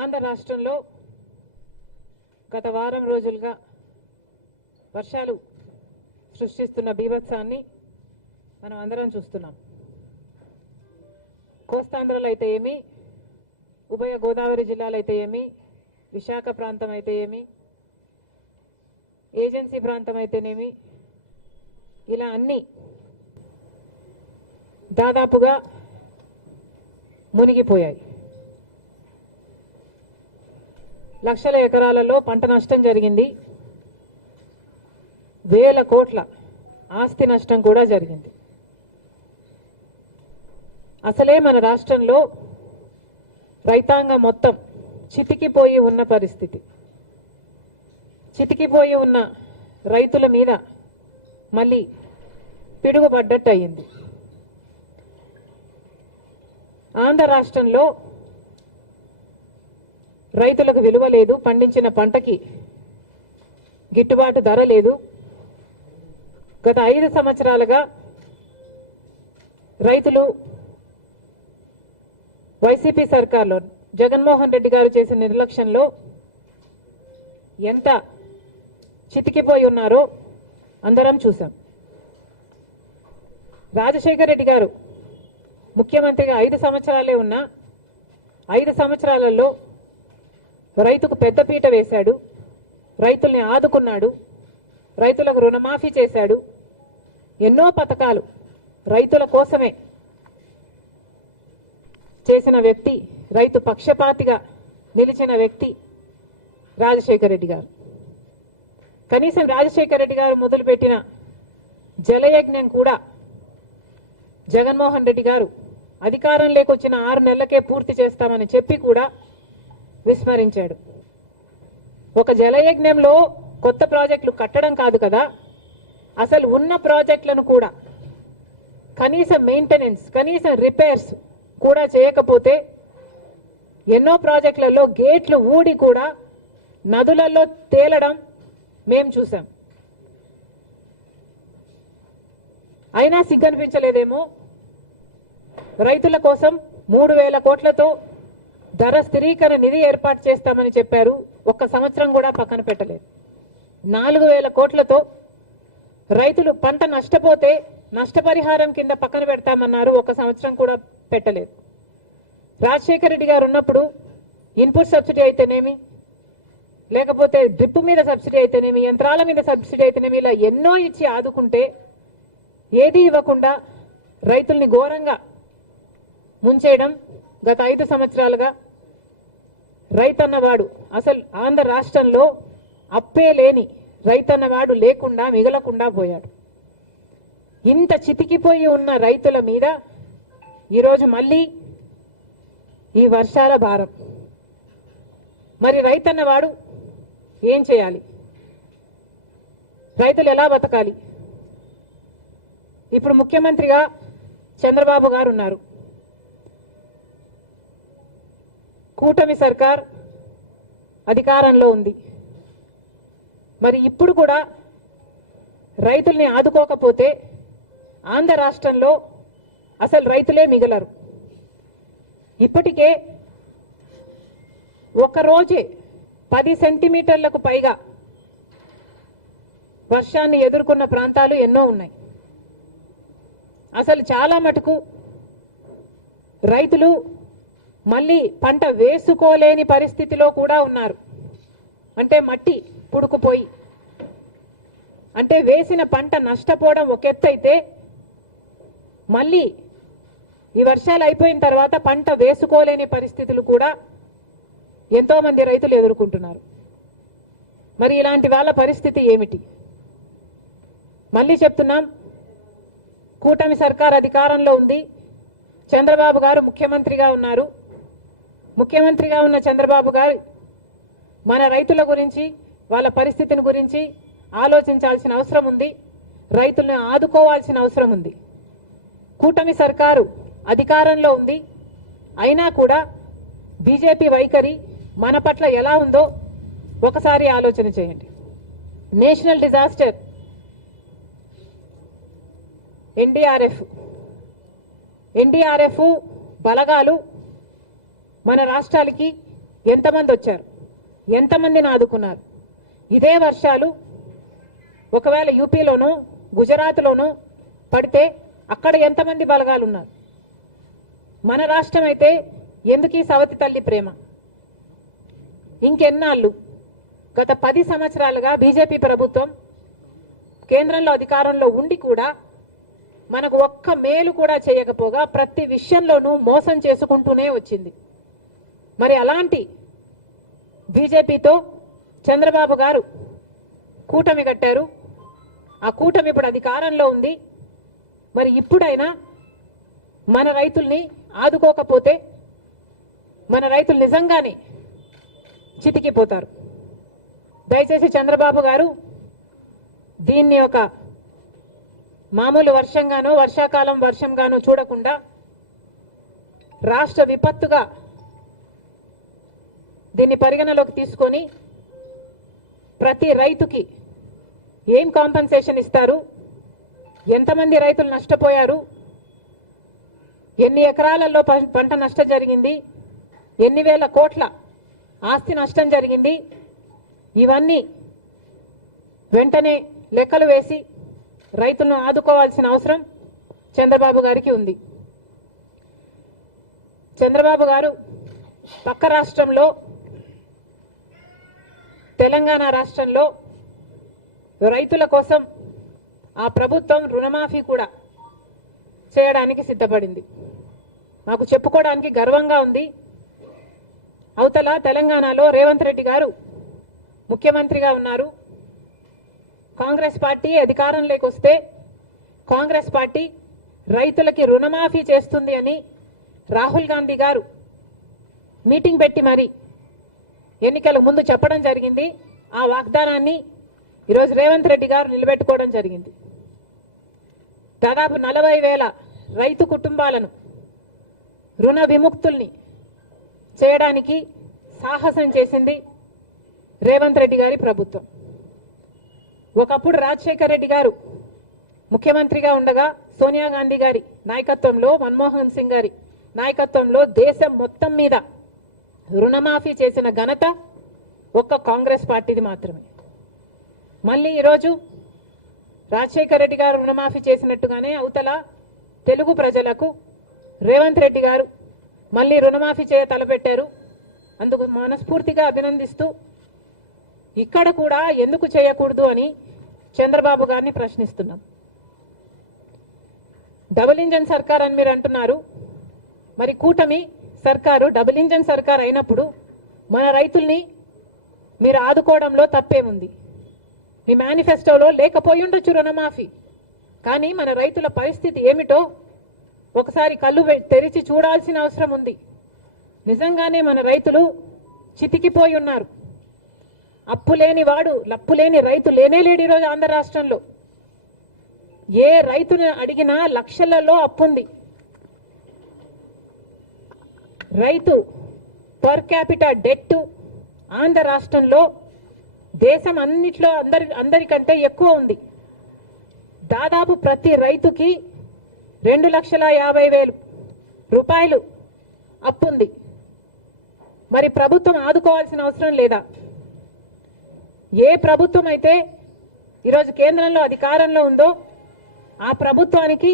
ఆంధ్ర రాష్ట్రంలో గత వారం రోజులుగా వర్షాలు సృష్టిస్తున్న బీభత్సాన్ని మనం అందరం చూస్తున్నాం. కోస్తాంధ్రలో అయితే ఏమి, ఉభయ గోదావరి జిల్లాలో అయితే ఏమి, విశాఖ ప్రాంతం అయితే ఏమి, ఏజెన్సీ ప్రాంతం అయితేనేమి, ఇలా అన్ని దాదాపుగా మునిగిపోయాయి. లక్షల ఎకరాలలో పంట నష్టం జరిగింది. వేల కోట్ల ఆస్తి నష్టం కూడా జరిగింది. అసలే మన రాష్ట్రంలో రైతాంగం మొత్తం చితికిపోయి ఉన్న పరిస్థితి. చితికిపోయి ఉన్న రైతుల మీద మళ్ళీ పిడుగుపడ్డట్టు అయింది. ఆంధ్ర రాష్ట్రంలో రైతులకు విలువ లేదు, పండించిన పంటకి గిట్టుబాటు ధర లేదు. గత 5 సంవత్సరాలుగా రైతులు వైసీపీ సర్కార్లో జగన్మోహన్ రెడ్డి గారు చేసిన నిర్లక్ష్యంలో ఎంత చితికిపోయి ఉన్నారో అందరం చూసాం. రాజశేఖర రెడ్డి గారు ముఖ్యమంత్రిగా 5 సంవత్సరాలే ఉన్నా 5 సంవత్సరాలలో రైతుకు పెద్దపీట వేశాడు, రైతుల్ని ఆదుకున్నాడు, రైతులకు రుణమాఫీ చేశాడు. ఎన్నో పథకాలు రైతుల కోసమే చేసిన వ్యక్తి, రైతు పక్షపాతిగా నిలిచిన వ్యక్తి రాజశేఖర రెడ్డి గారు. కనీసం రాజశేఖర రెడ్డి గారు మొదలుపెట్టిన జలయజ్ఞం కూడా జగన్మోహన్ రెడ్డి గారు అధికారంలోకి వచ్చిన 6 నెలలకే పూర్తి చేస్తామని చెప్పి కూడా విస్మరించాడు. ఒక జలయజ్ఞంలో కొత్త ప్రాజెక్టులు కట్టడం కాదు కదా, అసలు ఉన్న ప్రాజెక్టులను కూడా కనీసం మెయింటెనెన్స్, కనీసం రిపేర్స్ కూడా చేయకపోతే ఎన్నో ప్రాజెక్టులలో గేట్లు ఊడి కూడా నదులలో తేలడం మేం చూసాం. అయినా సిగ్గనిపించలేదేమో. రైతుల కోసం 3,000 కోట్లతో ధర స్థిరీకరణ నిధి ఏర్పాటు చేస్తామని చెప్పారు. 1 సంవత్సరం కూడా పక్కన పెట్టలేదు. 4,000 కోట్లతో రైతులు పంట నష్టపోతే నష్టపరిహారం కింద పక్కన పెడతామన్నారు. 1 సంవత్సరం కూడా పెట్టలేదు. రాజశేఖర రెడ్డి గారు ఉన్నప్పుడు ఇన్పుట్ సబ్సిడీ అయితేనేమి, లేకపోతే డ్రిప్ మీద సబ్సిడీ అయితేనేమి, యంత్రాల మీద సబ్సిడీ అయితేనేమి, ఇలా ఎన్నో ఇచ్చి ఆదుకుంటే ఏది ఇవ్వకుండా రైతుల్ని ఘోరంగా ముంచేయడం గత 5 సంవత్సరాలుగా. రైతన్నవాడు అసలు ఆంధ్ర రాష్ట్రంలో అప్పే లేని రైతన్నవాడు లేకుండా మిగలకుండా పోయాడు. ఇంత చితికిపోయి ఉన్న రైతుల మీద ఈరోజు మళ్ళీ ఈ వర్షాల భారం. మరి రైతన్నవాడు ఏం చేయాలి? రైతులు ఎలా బతకాలి? ఇప్పుడు ముఖ్యమంత్రిగా చంద్రబాబు గారు ఉన్నారు. కూటమి సర్కార్ అధికారంలో ఉంది. మరి ఇప్పుడు కూడా రైతుల్ని ఆదుకోకపోతే ఆంధ్ర రాష్ట్రంలో అసలు రైతులే మిగలరు. ఇప్పటికే ఒకరోజే 10 సెంటీమీటర్లకు పైగా వర్షాన్ని ఎదుర్కొన్న ప్రాంతాలు ఎన్నో ఉన్నాయి. అసలు చాలా మటుకు రైతులు మళ్ళీ పంట వేసుకోలేని పరిస్థితిలో కూడా ఉన్నారు. అంటే మట్టి పుడుకుపోయి, అంటే వేసిన పంట నష్టపోవడం ఒక ఎత్తు అయితే, మళ్ళీ ఈ వర్షాలు అయిపోయిన తర్వాత పంట వేసుకోలేని పరిస్థితులు కూడా ఎంతో మంది రైతులు ఎదుర్కొంటున్నారు. మరి ఇలాంటి వాళ్ళ పరిస్థితి ఏమిటి? మళ్ళీ చెప్తున్నాం, కూటమి సర్కార్ అధికారంలో ఉంది. చంద్రబాబు గారు ముఖ్యమంత్రిగా ఉన్నారు. ముఖ్యమంత్రిగా ఉన్న చంద్రబాబు గారు మన రైతుల గురించి, వాళ్ళ పరిస్థితిని గురించి ఆలోచించాల్సిన అవసరం ఉంది. రైతులను ఆదుకోవాల్సిన అవసరం ఉంది. కూటమి సర్కారు అధికారంలో ఉంది. అయినా కూడా బీజేపీ వైఖరి మన పట్ల ఎలా ఉందో ఒకసారి ఆలోచన చేయండి. నేషనల్ డిజాస్టర్ ఎన్డీఆర్ఎఫ్ బలగాలు మన రాష్ట్రాలకి ఎంతమంది వచ్చారు, ఎంతమందిని ఆదుకున్నారు? ఇదే వర్షాలు ఒకవేళ యూపీలోనూ గుజరాత్లోనూ పడితే అక్కడ ఎంతమంది బలగాలు ఉన్నారు? మన రాష్ట్రం అయితే ఎందుకు ఈ సవతి తల్లి ప్రేమ? ఇంకెన్నాళ్ళు? గత 10 సంవత్సరాలుగా బీజేపీ ప్రభుత్వం కేంద్రంలో అధికారంలో ఉండి కూడా మనకు ఒక్క మేలు కూడా చేయకపోగా ప్రతి విషయంలోనూ మోసం చేసుకుంటూనే వచ్చింది. మరి అలాంటి బీజేపీతో చంద్రబాబు గారు కూటమి కట్టారు. ఆ కూటమి ఇప్పుడు అధికారంలో ఉంది. మరి ఇప్పుడైనా మన రైతుల్ని ఆదుకోకపోతే మన రైతులు నిజంగానే చితికిపోతారు. దయచేసి చంద్రబాబు గారు దీన్ని ఒక మామూలు వర్షంగానో వర్షాకాలం వర్షంగానో చూడకుండా రాష్ట్ర విపత్తుగా దీన్ని పరిగణలోకి తీసుకొని ప్రతి రైతుకి ఏం కాంపెన్సేషన్ ఇస్తారు, ఎంతమంది రైతులు నష్టపోయారు, ఎన్ని ఎకరాలలో పంట నష్టం జరిగింది, ఎన్ని వేల కోట్ల ఆస్తి నష్టం జరిగింది, ఇవన్నీ వెంటనే లెక్కలు వేసి రైతులను ఆదుకోవాల్సిన అవసరం చంద్రబాబు గారికి ఉంది. చంద్రబాబు గారు పక్క రాష్ట్రంలో తెలంగాణ రాష్ట్రంలో రైతుల కోసం ఆ ప్రభుత్వం రుణమాఫీ కూడా చేయడానికి సిద్ధపడింది. మాకు చెప్పుకోవడానికి గర్వంగా ఉంది. అవతల తెలంగాణలో రేవంత్ రెడ్డి గారు ముఖ్యమంత్రిగా ఉన్నారు. కాంగ్రెస్ పార్టీ అధికారంలోకి వస్తే కాంగ్రెస్ పార్టీ రైతులకి రుణమాఫీ చేస్తుంది అని రాహుల్ గాంధీ గారు మీటింగ్ పెట్టి మరి ఎన్నికల ముందు చెప్పడం జరిగింది. ఆ వాగ్దానాన్ని ఈరోజు రేవంత్ రెడ్డి గారు నిలబెట్టుకోవడం జరిగింది. దాదాపు 40,000 రైతు కుటుంబాలను రుణ విముక్తుల్ని చేయడానికి సాహసం చేసింది రేవంత్ రెడ్డి గారి ప్రభుత్వం. ఒకప్పుడు రాజశేఖర్ రెడ్డి గారు ముఖ్యమంత్రిగా ఉండగా సోనియా గాంధీ గారి నాయకత్వంలో, మన్మోహన్ సింగ్ గారి నాయకత్వంలో దేశం మొత్తం మీద రుణమాఫీ చేసిన ఘనత ఒక్క కాంగ్రెస్ పార్టీది మాత్రమే. మళ్ళీ ఈరోజు రాజశేఖర్ రెడ్డి గారు రుణమాఫీ చేసినట్టుగానే అవతల తెలుగు ప్రజలకు రేవంత్ రెడ్డి గారు మళ్ళీ రుణమాఫీ చేయ తలపెట్టారు. అందుకు మనస్ఫూర్తిగా అభినందిస్తూ ఇక్కడ కూడా ఎందుకు చేయకూడదు అని చంద్రబాబు గారిని ప్రశ్నిస్తున్నాం. డబుల్ ఇంజన్ సర్కార్ అని మీరు అంటున్నారు. మరి కూటమి సర్కారు డబుల్ ఇంజన్ సర్కార్ అయినప్పుడు మన రైతుల్ని మీరు ఆదుకోవడంలో తప్పేముంది? మీ మేనిఫెస్టోలో లేకపోయి ఉండొచ్చు రుణమాఫీ, కానీ మన రైతుల పరిస్థితి ఏమిటో ఒకసారి కళ్ళు తెరిచి చూడాల్సిన అవసరం ఉంది. నిజంగానే మన రైతులు చితికిపోయి ఉన్నారు. అప్పు లేని వాడు లప్పు లేని రైతు లేనే లేడు ఈరోజు ఆంధ్ర రాష్ట్రంలో. ఏ రైతుని అడిగినా లక్షలలో అప్పుంది. రైతు పర్ క్యాపిటల్ డెట్ ఆంధ్ర రాష్ట్రంలో దేశం అన్నిట్లో అందరికంటే ఎక్కువ ఉంది. దాదాపు ప్రతి రైతుకి 2,50,000 రూపాయలు అప్పుంది. మరి ప్రభుత్వం ఆదుకోవాల్సిన అవసరం లేదా? ఏ ప్రభుత్వం అయితే ఈరోజు కేంద్రంలో అధికారంలో ఉందో ఆ ప్రభుత్వానికి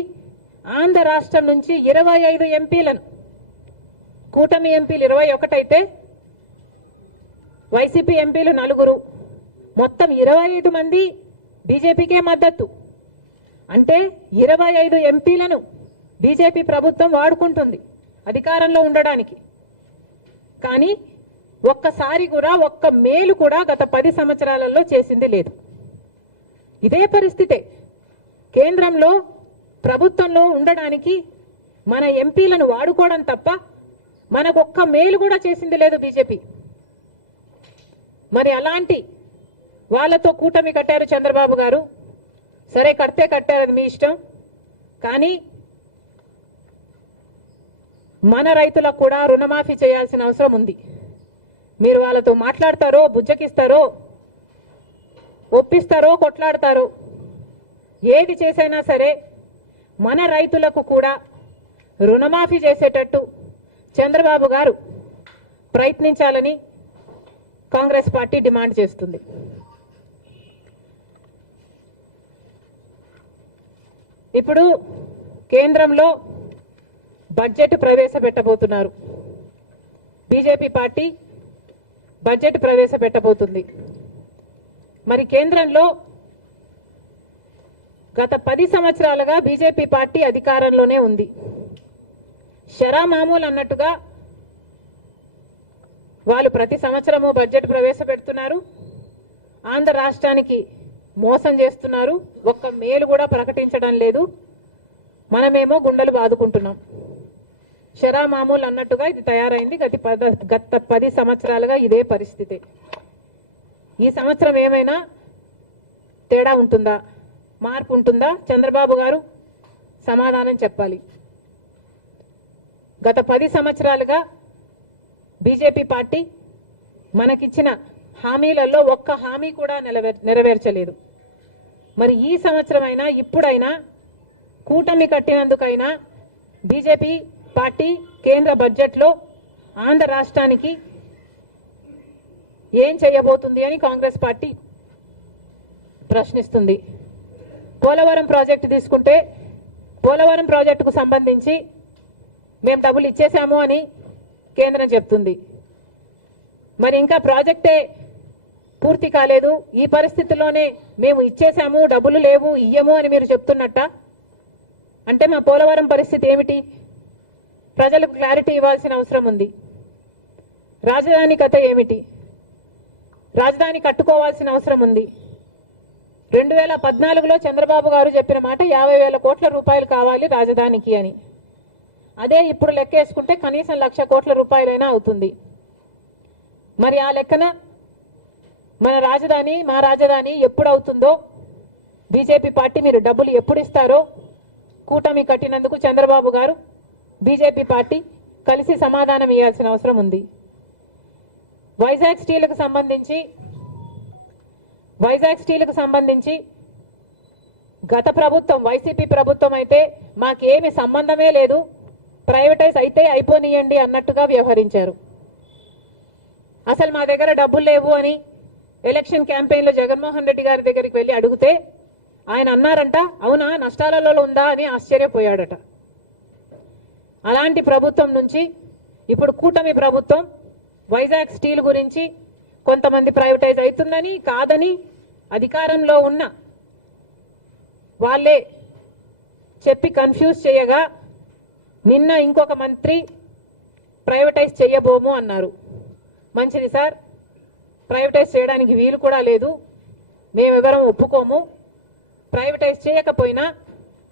ఆంధ్ర రాష్ట్రం నుంచి 25 ఎంపీలను, కూటమి ఎంపీలు 21 అయితే వైసీపీ ఎంపీలు 4, మొత్తం 25 మంది బీజేపీకే మద్దతు. అంటే 25 ఎంపీలను బీజేపీ ప్రభుత్వం వాడుకుంటుంది అధికారంలో ఉండడానికి. కానీ ఒక్కసారి కూడా ఒక్క మేలు కూడా గత 10 సంవత్సరాలలో చేసింది లేదు. ఇదే పరిస్థితే కేంద్రంలో ప్రభుత్వంలో ఉండడానికి మన ఎంపీలను వాడుకోవడం తప్ప మనకు ఒక్క మేలు కూడా చేసింది లేదు బీజేపీ. మరి అలాంటి వాళ్ళతో కూటమి కట్టారు చంద్రబాబు గారు. సరే, కడితే కట్టారని మీ ఇష్టం. కానీ మన రైతులకు కూడా రుణమాఫీ చేయాల్సిన అవసరం ఉంది. మీరు వాళ్ళతో మాట్లాడతారో, బుజ్జకిస్తారో, ఒప్పిస్తారో, కొట్లాడతారో, ఏది చేసైనా సరే మన రైతులకు కూడా రుణమాఫీ చేసేటట్టు చంద్రబాబు గారు ప్రయత్నించాలని కాంగ్రెస్ పార్టీ డిమాండ్ చేస్తుంది. ఇప్పుడు కేంద్రంలో బడ్జెట్ ప్రవేశపెట్టబోతున్నారు. బీజేపీ పార్టీ బడ్జెట్ ప్రవేశపెట్టబోతుంది. మరి కేంద్రంలో గత 10 సంవత్సరాలుగా బీజేపీ పార్టీ అధికారంలోనే ఉంది. షరా మామూలు అన్నట్టుగా వాళ్ళు ప్రతి సంవత్సరము బడ్జెట్ ప్రవేశపెడుతున్నారు. ఆంధ్ర రాష్ట్రానికి మోసం చేస్తున్నారు. ఒక్క మేలు కూడా ప్రకటించడం లేదు. మనమేమో గుండెలు బాదుకుంటున్నాం. షరా మామూలు అన్నట్టుగా ఇది తయారైంది. గత 10 సంవత్సరాలుగా ఇదే పరిస్థితి. ఈ సంవత్సరం ఏమైనా తేడా ఉంటుందా, మార్పు ఉంటుందా? చంద్రబాబు గారు సమాధానం చెప్పాలి. గత 10 సంవత్సరాలుగా బీజేపీ పార్టీ మనకిచ్చిన హామీలలో ఒక్క హామీ కూడా నెరవేర్చలేదు. మరి ఈ సంవత్సరమైనా ఇప్పుడైనా కూటమి కట్టినందుకైనా బీజేపీ పార్టీ కేంద్ర బడ్జెట్లో ఆంధ్ర రాష్ట్రానికి ఏం చేయబోతుంది అని కాంగ్రెస్ పార్టీ ప్రశ్నిస్తుంది. పోలవరం ప్రాజెక్టు తీసుకుంటే పోలవరం ప్రాజెక్టుకు సంబంధించి మేము డబ్బులు ఇచ్చేసాము అని కేంద్రం చెప్తుంది. మరి ఇంకా ప్రాజెక్టే పూర్తి కాలేదు. ఈ పరిస్థితుల్లోనే మేము ఇచ్చేసాము, డబ్బులు లేవు, ఇయ్యము అని మీరు చెప్తున్నట్ట. అంటే మా పోలవరం పరిస్థితి ఏమిటి? ప్రజలకు క్లారిటీ ఇవ్వాల్సిన అవసరం ఉంది. రాజధాని కథ ఏమిటి? రాజధాని కట్టుకోవాల్సిన అవసరం ఉంది. 2014లో చంద్రబాబు గారు చెప్పిన మాట 50,000 కోట్ల రూపాయలు కావాలి రాజధానికి అని. అదే ఇప్పుడు లెక్కేసుకుంటే కనీసం 1,00,000 కోట్ల రూపాయలైనా అవుతుంది. మరి ఆ లెక్కన మన రాజధాని, మా రాజధాని ఎప్పుడు అవుతుందో, బీజేపీ పార్టీ మీరు డబ్బులు ఎప్పుడు ఇస్తారో కూటమి కట్టినందుకు చంద్రబాబు గారు, బీజేపీ పార్టీ కలిసి సమాధానం ఇవ్వాల్సిన అవసరం ఉంది. వైజాగ్ స్టీల్కు సంబంధించి గత ప్రభుత్వం, వైసీపీ ప్రభుత్వం అయితే మాకేమి సంబంధమే లేదు, ప్రైవేటైజ్ అయితే అయిపోనియండి అన్నట్టుగా వ్యవహరించారు. అసలు మా దగ్గర డబ్బులు లేవు అని ఎలక్షన్ క్యాంపెయిన్లో జగన్మోహన్ రెడ్డి గారి దగ్గరికి వెళ్ళి అడిగితే ఆయన అన్నారంట, అవునా నష్టాలలో ఉందా అని ఆశ్చర్యపోయాడట. అలాంటి ప్రభుత్వం నుంచి ఇప్పుడు కూటమి ప్రభుత్వం వైజాగ్ స్టీల్ గురించి కొంతమంది ప్రైవేటైజ్ అవుతుందని కాదని అధికారంలో ఉన్న వాళ్ళే చెప్పి కన్ఫ్యూజ్ చేయగా నిన్న ఇంకొక మంత్రి ప్రైవేటైజ్ చేయబోము అన్నారు. మంచిది సార్, ప్రైవేటైజ్ చేయడానికి వీలు కూడా లేదు, మేమెవరం ఒప్పుకోము. ప్రైవేటైజ్ చేయకపోయినా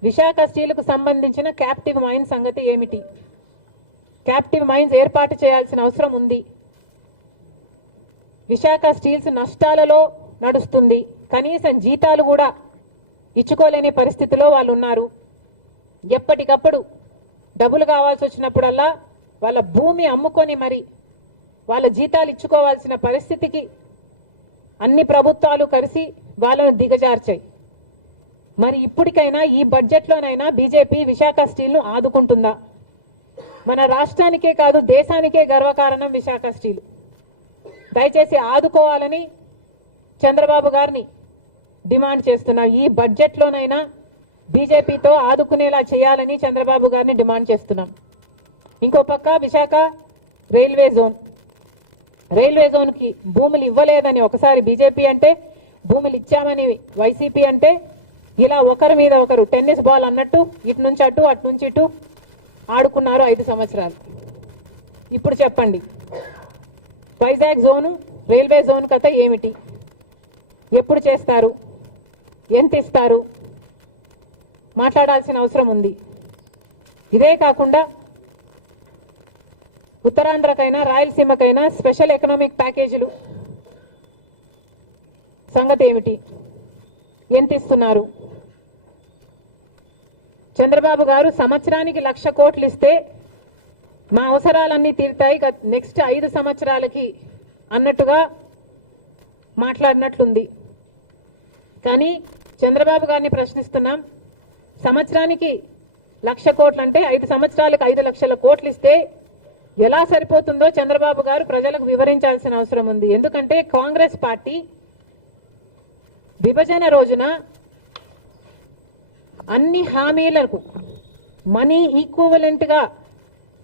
విశాఖ స్టీల్కు సంబంధించిన క్యాప్టివ్ మైన్స్ సంగతి ఏమిటి? క్యాప్టివ్ మైన్స్ ఏర్పాటు చేయాల్సిన అవసరం ఉంది. విశాఖ స్టీల్స్ నష్టాలలో నడుస్తుంది. కనీసం జీతాలు కూడా ఇచ్చుకోలేని పరిస్థితిలో వాళ్ళు ఉన్నారు. ఎప్పటికప్పుడు డబ్బులు కావాల్సి వచ్చినప్పుడల్లా వాళ్ళ భూమి అమ్ముకొని మరి వాళ్ళ జీతాలు ఇచ్చుకోవాల్సిన పరిస్థితికి అన్ని ప్రభుత్వాలు కలిసి వాళ్ళను దిగజార్చాయి. మరి ఇప్పటికైనా ఈ బడ్జెట్లోనైనా బీజేపీ విశాఖ స్టీల్ను ఆదుకుంటుందా? మన రాష్ట్రానికే కాదు దేశానికే గర్వకారణం విశాఖ స్టీల్. దయచేసి ఆదుకోవాలని చంద్రబాబు గారిని డిమాండ్ చేస్తున్నాం. ఈ బడ్జెట్లోనైనా బీజేపీతో ఆదుకునేలా చేయాలని చంద్రబాబు గారిని డిమాండ్ చేస్తున్నాం. ఇంకో పక్క విశాఖ రైల్వే జోన్కి భూములు ఇవ్వలేదని ఒకసారి బీజేపీ అంటే, భూములు ఇచ్చామని వైసీపీ అంటే, ఇలా ఒకరి మీద ఒకరు టెన్నిస్ బాల్ అన్నట్టు ఇటు నుంచి అటు అటు నుంచి ఇటు ఆడుకున్నారు 5 సంవత్సరాలు. ఇప్పుడు చెప్పండి, వైజాగ్ జోను, రైల్వే జోన్ కథ ఏమిటి? ఎప్పుడు చేస్తారు? ఎంత ఇస్తారు? మాట్లాడాల్సిన అవసరం ఉంది. ఇదే కాకుండా ఉత్తరాంధ్రకైనా రాయలసీమకైనా స్పెషల్ ఎకనామిక్ ప్యాకేజీలు సంగతి ఏమిటి? ఎంత ఇస్తున్నారు? చంద్రబాబు గారు సంవత్సరానికి 1,00,000 కోట్లు ఇస్తే మా అవసరాలన్నీ తీరుతాయి నెక్స్ట్ 5 సంవత్సరాలకి అన్నట్టుగా మాట్లాడినట్లుంది. కానీ చంద్రబాబు గారిని ప్రశ్నిస్తున్నాం, సంవత్సరానికి 1,00,000 కోట్లు అంటే 5 సంవత్సరాలకు 5 లక్షల కోట్లు ఇస్తే ఎలా సరిపోతుందో చంద్రబాబు గారు ప్రజలకు వివరించాల్సిన అవసరం ఉంది. ఎందుకంటే కాంగ్రెస్ పార్టీ విభజన రోజున అన్ని హామీలకు మనీ ఈక్వివలెంట్ గా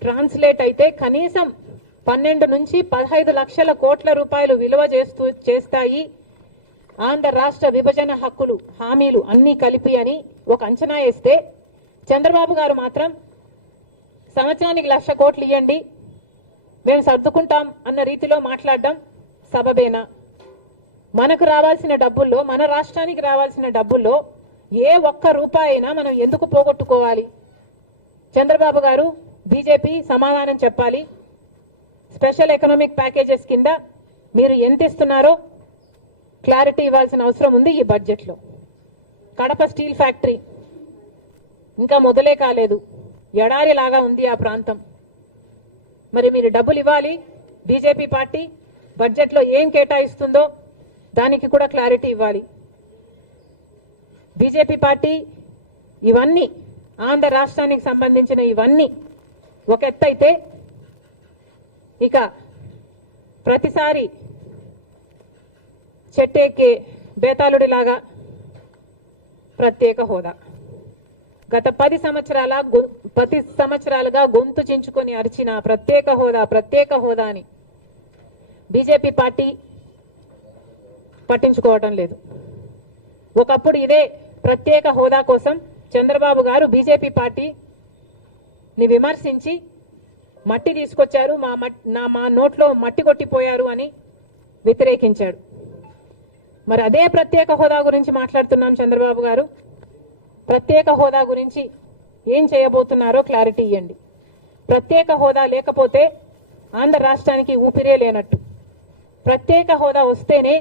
ట్రాన్స్లేట్ అయితే కనీసం 12 నుంచి 15 లక్షల కోట్ల రూపాయలు విలువ చేస్తాయి ఆంధ్ర రాష్ట్ర విభజన హక్కులు హామీలు అన్ని కలిపి అని ఒక అంచనా వేస్తే చంద్రబాబు గారు మాత్రం సంవత్సరానికి 1,00,000 కోట్లు ఇవ్వండి మేము సర్దుకుంటాం అన్న రీతిలో మాట్లాడడం సబబేనా? మనకు రావాల్సిన డబ్బుల్లో, మన రాష్ట్రానికి రావాల్సిన డబ్బుల్లో ఏ ఒక్క రూపాయి అయినా మనం ఎందుకు పోగొట్టుకోవాలి? చంద్రబాబు గారు, బీజేపీ సమాధానం చెప్పాలి. స్పెషల్ ఎకనామిక్ ప్యాకేజెస్ కింద మీరు ఎంత ఇస్తున్నారో క్లారిటీ ఇవ్వాల్సిన అవసరం ఉంది ఈ బడ్జెట్లో. కడప స్టీల్ ఫ్యాక్టరీ ఇంకా మొదలే కాలేదు, ఎడారి లాగా ఉంది ఆ ప్రాంతం. మరి మీరు డబ్బులు ఇవ్వాలి. బీజేపీ పార్టీ బడ్జెట్లో ఏం కేటాయిస్తుందో దానికి కూడా క్లారిటీ ఇవ్వాలి. బీజేపీ పార్టీ ఇవన్నీ ఆంధ్ర రాష్ట్రానికి సంబంధించిన ఇవన్నీ ఒక ఎత్తైతే, ఇక ప్రతిసారి చెట్టెక్కే బేతాళుడిలాగా ప్రత్యేక హోదా గత 10 సంవత్సరాలుగా గొంతు చించుకొని అరిచిన ప్రత్యేక హోదా అని బీజేపీ పార్టీ పట్టించుకోవటం లేదు. ఒకప్పుడు ఇదే ప్రత్యేక హోదా కోసం చంద్రబాబు గారు బీజేపీ పార్టీని విమర్శించి మట్టి తీసుకొచ్చారు, మా నోట్లో మట్టి కొట్టిపోయారు అని వ్యతిరేకించాడు. మరి అదే ప్రత్యేక హోదా గురించి మాట్లాడుతున్నాం. చంద్రబాబు గారు ప్రత్యేక హోదా గురించి ఏం చేయబోతున్నారో క్లారిటీ ఇవ్వండి. ప్రత్యేక హోదా లేకపోతే ఆంధ్ర రాష్ట్రానికి ఊపిరే లేనట్టు. ప్రత్యేక హోదా వస్తేనే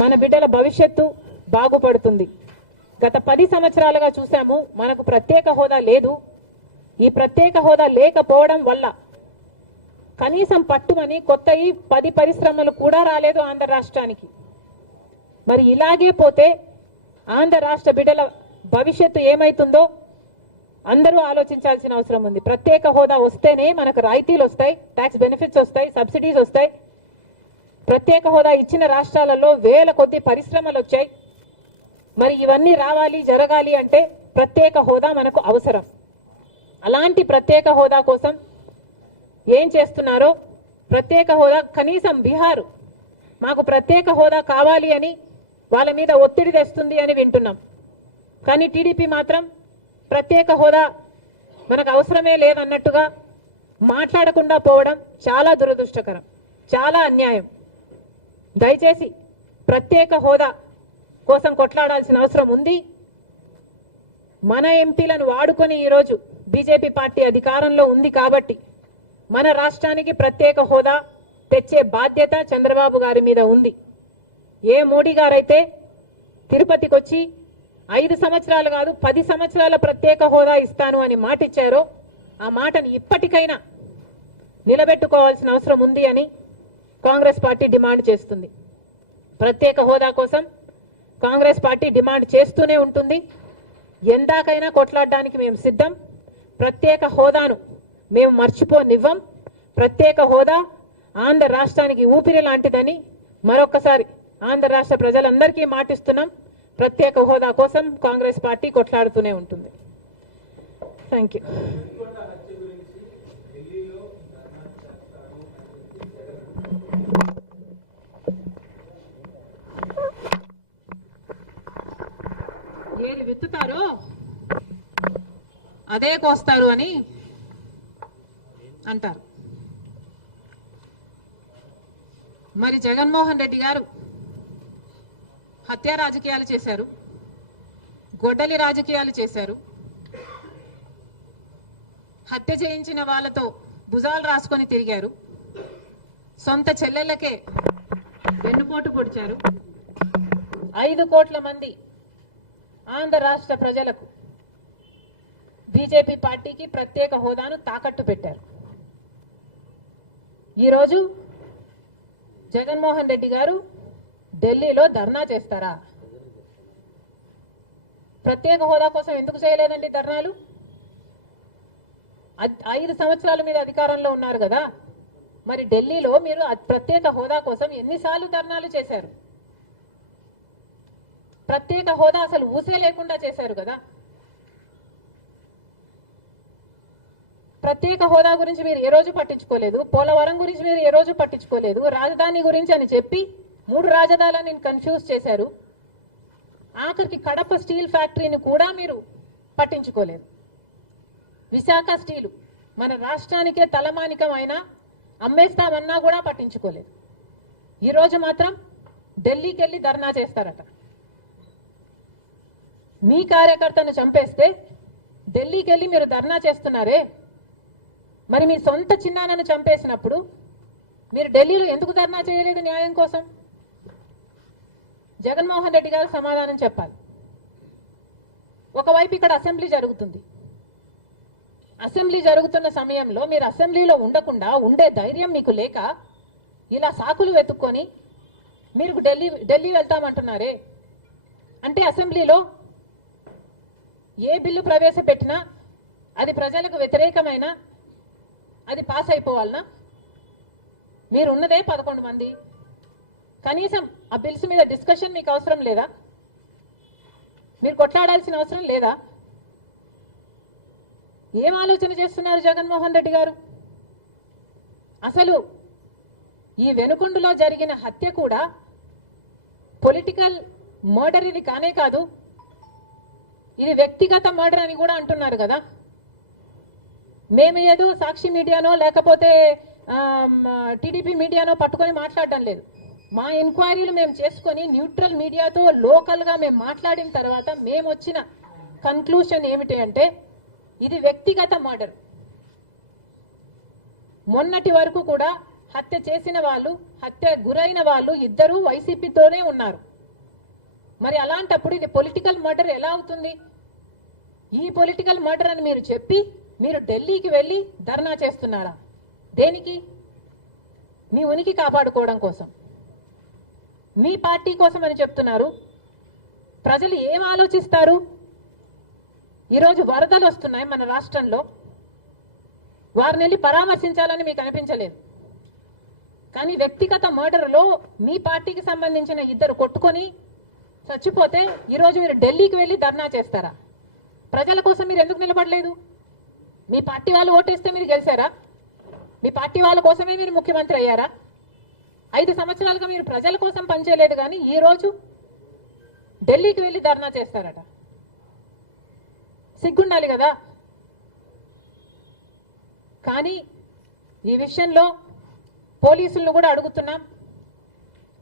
మన బిడ్డల భవిష్యత్తు బాగుపడుతుంది. గత 10 సంవత్సరాలుగా చూసాము, మనకు ప్రత్యేక హోదా లేదు. ఈ ప్రత్యేక హోదా లేకపోవడం వల్ల కనీసం పట్టుమని కొత్తవి 10 పరిశ్రమలు కూడా రాలేదు ఆంధ్ర రాష్ట్రానికి. మరి ఇలాగే పోతే ఆంధ్ర రాష్ట్ర బిడ్డల భవిష్యత్తు ఏమైతుందో అందరూ ఆలోచించాల్సిన అవసరం ఉంది. ప్రత్యేక హోదా వస్తేనే మనకు రాయితీలు వస్తాయి, ట్యాక్స్ బెనిఫిట్స్ వస్తాయి, సబ్సిడీస్ వస్తాయి. ప్రత్యేక హోదా ఇచ్చిన రాష్ట్రాలలో వేల కొద్ది పరిశ్రమలు వచ్చాయి. మరి ఇవన్నీ రావాలి, జరగాలి అంటే ప్రత్యేక హోదా మనకు అవసరం. అలాంటి ప్రత్యేక హోదా కోసం ఏం చేస్తున్నారో, ప్రత్యేక హోదా కనీసం బీహార్ మాకు ప్రత్యేక హోదా కావాలి అని వాళ్ళ మీద ఒత్తిడి తెస్తుంది అని వింటున్నాం. కానీ టీడీపీ మాత్రం ప్రత్యేక హోదా మనకు అవసరమే లేదన్నట్టుగా మాట్లాడకుండా పోవడం చాలా దురదృష్టకరం, చాలా అన్యాయం. దయచేసి ప్రత్యేక హోదా కోసం కొట్లాడాల్సిన అవసరం ఉంది. మన ఎంపీలను వాడుకొని ఈరోజు బీజేపీ పార్టీ అధికారంలో ఉంది కాబట్టి మన రాష్ట్రానికి ప్రత్యేక హోదా తెచ్చే బాధ్యత చంద్రబాబు గారి మీద ఉంది. ఏ మోడీ గారైతే తిరుపతికి వచ్చి 5 సంవత్సరాలు కాదు 10 సంవత్సరాల ప్రత్యేక హోదా ఇస్తాను అని మాట ఇచ్చారో ఆ మాటను ఇప్పటికైనా నిలబెట్టుకోవాల్సిన అవసరం ఉంది అని కాంగ్రెస్ పార్టీ డిమాండ్ చేస్తుంది. ప్రత్యేక హోదా కోసం కాంగ్రెస్ పార్టీ డిమాండ్ చేస్తూనే ఉంటుంది. ఎందాకైనా కొట్లాడడానికి మేము సిద్ధం. ప్రత్యేక హోదాను మేము మర్చిపోనివ్వం. ప్రత్యేక హోదా ఆంధ్ర రాష్ట్రానికి ఊపిరి లాంటిదని మరొకసారి ఆంధ్ర రాష్ట్ర ప్రజలందరికీ మాటిస్తున్నాం. ప్రత్యేక హోదా కోసం కాంగ్రెస్ పార్టీ కొట్లాడుతూనే ఉంటుంది. Thank you. ఏది విత్తుతారో అదే కోస్తారు అని అంటారు. మరి జగన్మోహన్ రెడ్డి గారు హత్య రాజకీయాలు చేశారు, గొడ్డలి రాజకీయాలు చేశారు. హత్య చేయించిన వాళ్ళతో భుజాలు రాసుకొని తిరిగారు. సొంత చెల్లెళ్ళకే వెన్నుపోటు పొడిచారు. 5 కోట్ల మంది ఆంధ్ర రాష్ట్ర ప్రజలకు బీజేపీ పార్టీకి ప్రత్యేక హోదాను తాకట్టు పెట్టారు. ఈరోజు జగన్మోహన్ రెడ్డి గారు ఢిల్లీలో ధర్నా చేస్తారా? ప్రత్యేక హోదా కోసం ఎందుకు చేయలేదండి ధర్నాలు? 5 సంవత్సరాలు మీరు అధికారంలో ఉన్నారు కదా, మరి ఢిల్లీలో మీరు ప్రత్యేక హోదా కోసం ఎన్నిసార్లు ధర్నాలు చేశారు? ప్రత్యేక హోదా అసలు ఊసే లేకుండా చేశారు కదా. ప్రత్యేక హోదా గురించి మీరు ఏ రోజు పట్టించుకోలేదు, పోలవరం గురించి మీరు ఏ రోజు పట్టించుకోలేదు, రాజధాని గురించి అని చెప్పి 3 రాజధానులను కన్ఫ్యూజ్ చేశారు. ఆఖరికి కడప స్టీల్ ఫ్యాక్టరీని కూడా మీరు పట్టించుకోలేదు. విశాఖ స్టీలు మన రాష్ట్రానికే తలమానికం అయినా అమ్మేస్తామన్నా కూడా పట్టించుకోలేదు. ఈరోజు మాత్రం ఢిల్లీకి వెళ్ళి ధర్నా చేస్తారట. మీ కార్యకర్తను చంపేస్తే ఢిల్లీకి వెళ్ళి మీరు ధర్నా చేస్తున్నారే, మరి మీ సొంత చిన్నాన్నను చంపేసినప్పుడు మీరు ఢిల్లీలో ఎందుకు ధర్నా చేయలేదు న్యాయం కోసం? జగన్మోహన్ రెడ్డి గారు సమాధానం చెప్పాలి. ఒకవైపు ఇక్కడ అసెంబ్లీ జరుగుతుంది. అసెంబ్లీ జరుగుతున్న సమయంలో మీరు అసెంబ్లీలో ఉండకుండా ఉండే ధైర్యం మీకు లేక ఇలా సాకులు వెతుక్కొని మీరు ఢిల్లీ వెళ్తామంటున్నారే. అంటే అసెంబ్లీలో ఏ బిల్లు ప్రవేశపెట్టినా అది ప్రజలకు వ్యతిరేకమైన అది పాస్ అయిపోవాలనా? మీరు ఉన్నదే 11 మంది. కనీసం ఆ బిల్స్ మీద డిస్కషన్ మీకు అవసరం లేదా? మీరు కొట్లాడాల్సిన అవసరం లేదా? ఏం ఆలోచన చేస్తున్నారు జగన్మోహన్ రెడ్డి గారు? అసలు ఈ వెనుకొండలో జరిగిన హత్య కూడా పొలిటికల్ మర్డర్ ఇది కానే కాదు, ఇది వ్యక్తిగత మర్డర్ అని కూడా అంటున్నారు కదా. మేము ఏదో సాక్షి మీడియానో లేకపోతే టీడీపీ మీడియానో పట్టుకొని మాట్లాడడం లేదు. మా ఎంక్వైరీలు మేము చేసుకొని న్యూట్రల్ మీడియాతో లోకల్గా మేము మాట్లాడిన తర్వాత మేము వచ్చిన కన్క్లూషన్ ఏమిటి అంటే ఇది వ్యక్తిగత మర్డర్. మొన్నటి వరకు కూడా హత్య చేసిన వాళ్ళు, హత్య గురైన వాళ్ళు ఇద్దరూ వైసీపీతోనే ఉన్నారు. మరి అలాంటప్పుడు ఇది పొలిటికల్ మర్డర్ ఎలా అవుతుంది? ఈ పొలిటికల్ మర్డర్ అని మీరు చెప్పి మీరు ఢిల్లీకి వెళ్ళి ధర్నా చేస్తున్నారా? దేనికి? మీ ఉనికి కాపాడుకోవడం కోసం, మీ పార్టీ కోసం అని చెప్తున్నారు. ప్రజలు ఏం ఆలోచిస్తారు? ఈరోజు వరదలు వస్తున్నాయి మన రాష్ట్రంలో, వారిని వెళ్ళి పరామర్శించాలని మీకు అనిపించలేదు. కానీ వ్యక్తిగత మర్డర్లో మీ పార్టీకి సంబంధించిన ఇద్దరు కొట్టుకొని చచ్చిపోతే ఈరోజు మీరు ఢిల్లీకి వెళ్ళి ధర్నా చేస్తారా? ప్రజల కోసం మీరు ఎందుకు నిలబడలేదు? మీ పార్టీ వాళ్ళు ఓటేస్తే మీరు గెలిచారా? మీ పార్టీ వాళ్ళ కోసమే మీరు ముఖ్యమంత్రి అయ్యారా? 5 సంవత్సరాలుగా మీరు ప్రజల కోసం పనిచేయలేదు, కానీ ఈరోజు ఢిల్లీకి వెళ్ళి ధర్నా చేస్తారట. సిగ్గుండాలి కదా. కానీ ఈ విషయంలో పోలీసులను కూడా అడుగుతున్నాం.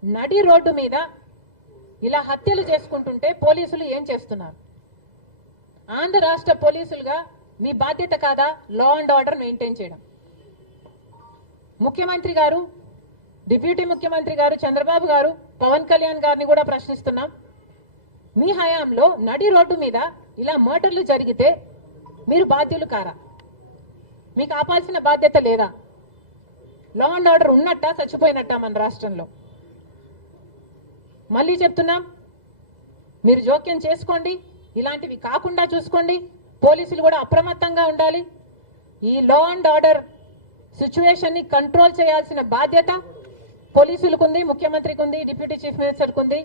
నడి రోడ్డు మీద ఇలా హత్యలు చేసుకుంటుంటే పోలీసులు ఏం చేస్తున్నారు? ఆంధ్ర రాష్ట్ర పోలీసులుగా మీ బాధ్యత కాదా లా అండ్ ఆర్డర్ మెయింటైన్ చేయడం? ముఖ్యమంత్రి గారు, డిప్యూటీ ముఖ్యమంత్రి గారు చంద్రబాబు గారు, పవన్ కళ్యాణ్ గారిని కూడా ప్రశ్నిస్తున్నాం. మీ హయాంలో నడి రోడ్డు మీద ఇలా మర్డర్లు జరిగితే మీరు బాధ్యులు కారా? మీకు ఆపాల్సిన బాధ్యత లేదా? లా అండ్ ఆర్డర్ ఉన్నట్టా చచ్చిపోయినట్టా మన రాష్ట్రంలో? మళ్ళీ చెప్తున్నాం, మీరు జోక్యం చేసుకోండి, ఇలాంటివి కాకుండా చూసుకోండి. పోలీసులు కూడా అప్రమత్తంగా ఉండాలి. ఈ లా అండ్ ఆర్డర్ సిచ్యువేషన్ ని కంట్రోల్ చేయాల్సిన బాధ్యత పోలీసులకు ఉంది, ముఖ్యమంత్రికి ఉంది, డిప్యూటీ చీఫ్ మినిస్టర్కి ఉంది.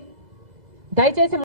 దయచేసి